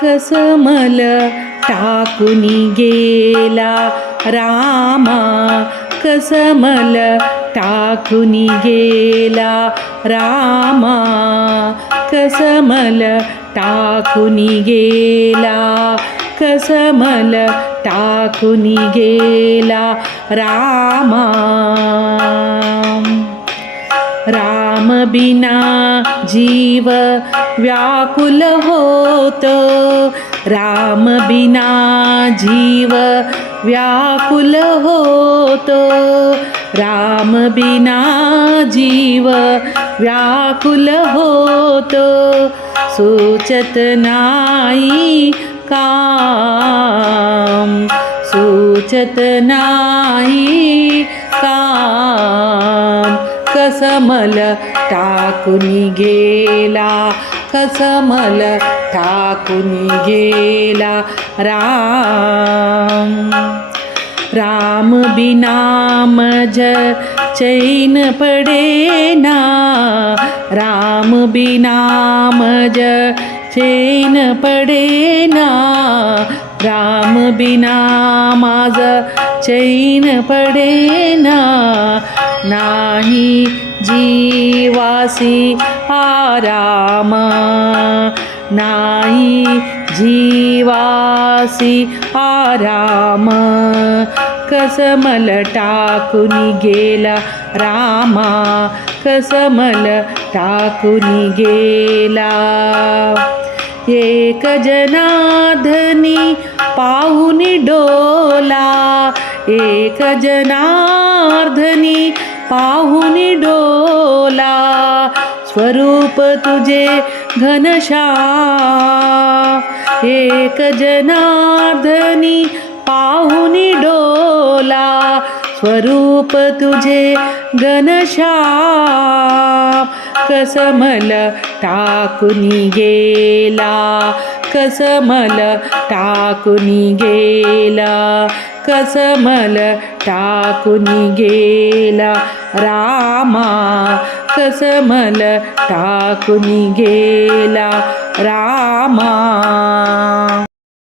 कसमल टाकुनी गेला रामा, कसमल टाकुनी गेला रामा, कसमल टाकुनी गेला, कसमल टाकुनी गेला रामा. राम बिना जीव व्याकुल होतो, राम बिना जीव व्याकुल होतो, राम बिना जीव व्याकुल होतो. सुचत नाही काम, सुचत नाही काम, कसमल टाकुनी गेला, कसमल टाकुनी गेला राम. राम बिना मज चैन पडेना, राम बिना मज चैन पडेना, राम बिना माझ चैन पडेना. नाही जीवासी आराम, नाही जीवासी आराम, कसमल टाकुनी गेला रामा, कसमल टाकुनी गेला. एक जनार्दनी पाहुनी डोला, एक जनार्दनी पाहुनी डोला, स्वरूप तुझे घनश्याम. एक जनार्दनी पाहुनी डोला, स्वरूप तुझे घनश्याम, कसमल टाकुनी गेला, कसमल टाकुनी गेला, कसमल टाकुनी गेला रामा, कसमल टाकुनी गेला रामा.